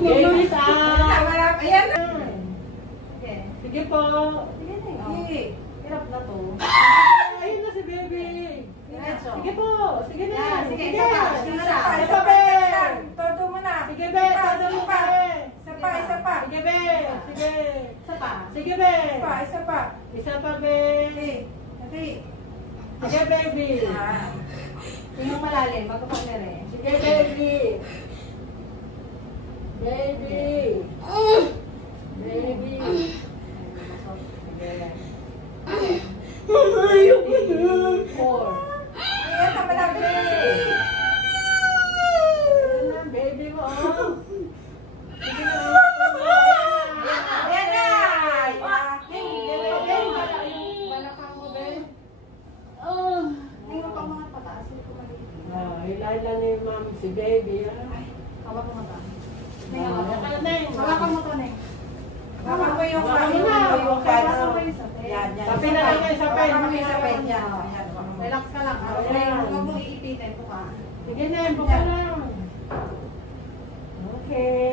Luis, Ayan na. Sige po. Sige na. Hirap na to. Ayun na si baby. Sige po. Sige na. Sige, Sige. isa pa. Isa pa, be. Todo mo na. Sige, be. Todo mo pa. Isa pa. Sige, be. Sige. Isa pa. Sige, be. Isa pa. Isa pa, be. Sige, baby. Yung malalim, magpapanere. Sige, baby. Baby. Baby. Ayoko na. 4. Ayan na, malaki. Ayan na, baby mo. Sige na. Ayan na. Balakang mo, baby. Ngayon pa mga pataas. Ilala ni ma'am si baby. Hawak mo ka. Hawakan mo to, Neng. Hawak mo yung yan. Sabi na lang kayo sa pen. Hawak mo yung sa pen. Yan. Relax ka lang. Ayan. Huwag mong iipitin po ka. Sige na, buka lang. Okay.